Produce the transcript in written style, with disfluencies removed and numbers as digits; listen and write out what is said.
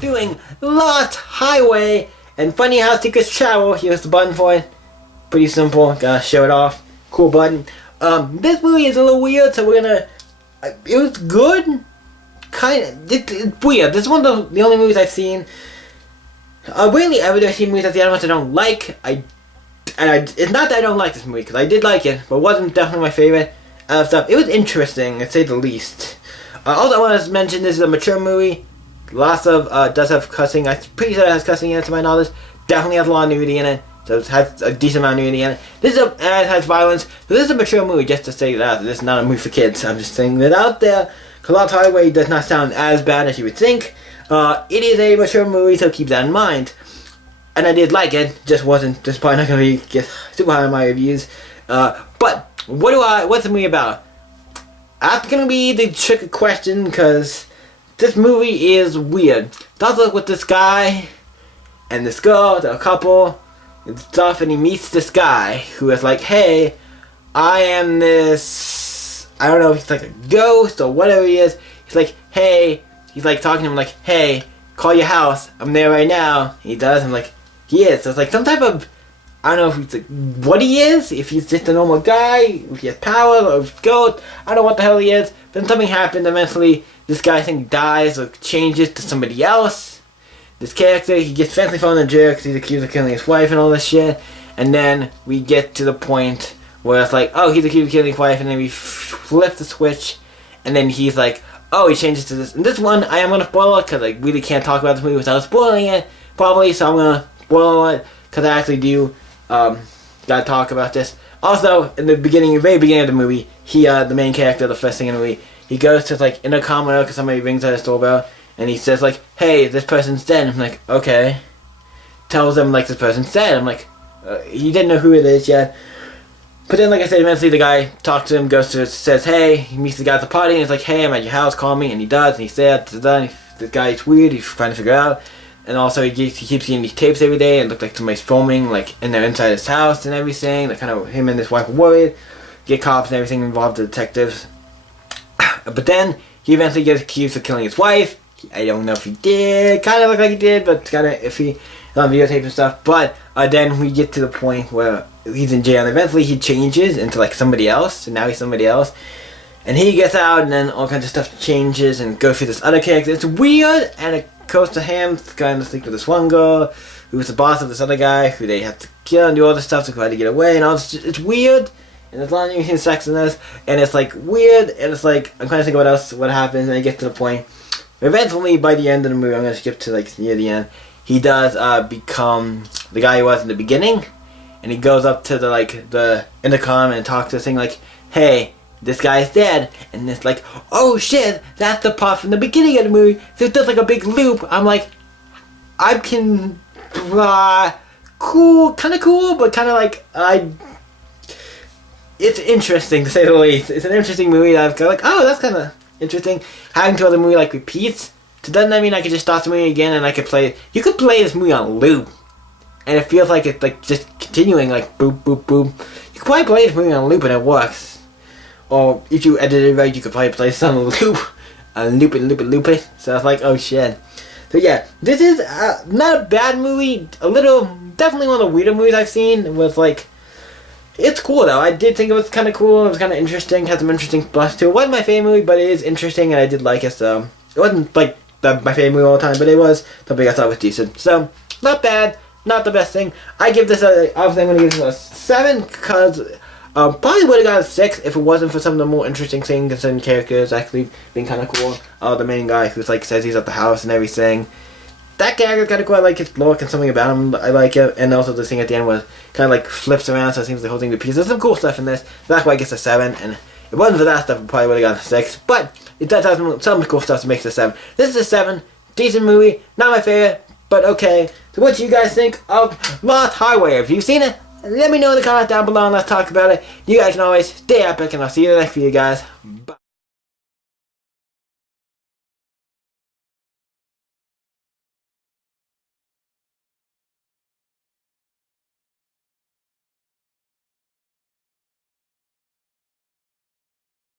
doing Lost Highway. And funny how secrets travel. Here's the button for it. Pretty simple. Gotta show it off. Cool button. This movie is a little weird, so we're gonna. It was good. It's weird. This is one of the only movies I've seen. I rarely ever do see movies at the end I don't like. It's not that I don't like this movie, because I did like it, but it wasn't definitely my favorite. Stuff. It was interesting, to say the least. Also, I want to mention this is a mature movie. Lots of does have cussing. I'm pretty sure it has cussing in it, to my knowledge. Definitely has a lot of nudity in it, so it has a decent amount of nudity in it. This is and it has violence. So this is a mature movie. Just to say that this is not a movie for kids. I'm just saying that out there. Lost Highway does not sound as bad as you would think. It is a mature movie, so keep that in mind. And I did like it. Just probably not gonna get super high on my reviews. But what's the movie about? That's gonna be the tricky question, because this movie is weird. Does look with this guy and this girl, they're a couple and stuff, and he meets this guy who is like, hey, I am this, I don't know if he's like a ghost or whatever he is. He's like, hey, he's like talking to him like, hey, call your house, I'm there right now. He does, and like, he is. So it's like some type of, I don't know if he's like, what he is, if he's just a normal guy, if he has power, or if ghost, I don't know what the hell he is. Then something happens, eventually this guy I think dies or changes to somebody else. This character, he gets fancy phone in jail because he's accused of killing his wife and all this shit. And then we get to the point where it's like, oh, he's accused of killing his wife, and then we flip the switch, and then he's like, oh, he changes to this. And this one, I am going to spoil it because I really can't talk about this movie without spoiling it, probably, so I'm going to spoil it because I actually do gotta talk about this. Also, in the beginning, very beginning of the movie, he, the main character, the first thing in the movie, he goes to like intercom because somebody rings at his doorbell, and he says like, "Hey, this person's dead." I'm like, okay. Tells them like this person's dead. I'm like, he didn't know who it is yet. But then, like I said, eventually the guy talks to him, goes to, says, "Hey," he meets the guy at the party, and he's like, "Hey, I'm at your house, call me," and he does, and he's there. This guy is weird. He's trying to figure out. And also, he keeps getting these tapes every day, and it looked like somebody's filming, like, in there inside his house and everything. Like, kind of, him and his wife are worried. Get cops and everything involved, the detectives. But then, he eventually gets accused of killing his wife. I don't know if he did. Kind of looked like he did, but kind of iffy on videotape and stuff. But, then we get to the point where he's in jail, and eventually he changes into, like, somebody else. So now he's somebody else. And he gets out, and then all kinds of stuff changes, and goes through this other character. It's weird, and it goes to him, kind of sleep with this one girl, who was the boss of this other guy, who they had to kill and do all this stuff, so he had to get away, and all this. It's weird, and there's a lot of sex in this, and it's like weird, and it's like, I'm trying to think what happens, and I get to the point. Eventually, by the end of the movie, I'm going to skip to like near the end, he does become the guy he was in the beginning, and he goes up to the intercom and talks to the thing like, hey, this guy's dead, and it's like, oh shit, that's the part from the beginning of the movie. So it does like a big loop. I'm like, cool, kind of cool, but kind of like, it's interesting to say the least. It's an interesting movie that I've got like, oh, that's kind of interesting. Having to have the movie like repeats. So doesn't that mean I could just start the movie again and I could play? You could play this movie on loop, and it feels like it's like just continuing like boop boop boop. You could probably play this movie on loop and it works. Or if you edit it right, you could probably play some loop and loop it. So it's like, oh shit. So yeah, this is not a bad movie. Definitely one of the weirder movies I've seen. With like, it's cool though. I did think it was kind of cool. It was kind of interesting. Had some interesting plus to it. It wasn't my favorite movie, but it is interesting, and I did like it. So it wasn't like my favorite movie all the time, but it was something I thought was decent. So not bad, not the best thing. I give this obviously I'm gonna give this a 7 because. Probably would have got a 6 if it wasn't for some of the more interesting things and certain characters actually being kind of cool. The main guy who's like says he's at the house and everything. That character's kind of cool. I like his look and something about him. I like it. And also the thing at the end was kind of like flips around, so it seems the whole thing repeats. There's some cool stuff in this. That's why it gets a 7. And if it wasn't for that stuff, it probably would have gotten a 6. But it does have some cool stuff to make it a 7. This is a 7. Decent movie. Not my favorite, but okay. So what do you guys think of Lost Highway? Have you seen it? Let me know in the comments down below and let's talk about it. You guys can always stay epic, and I'll see you in the next video, guys. Bye.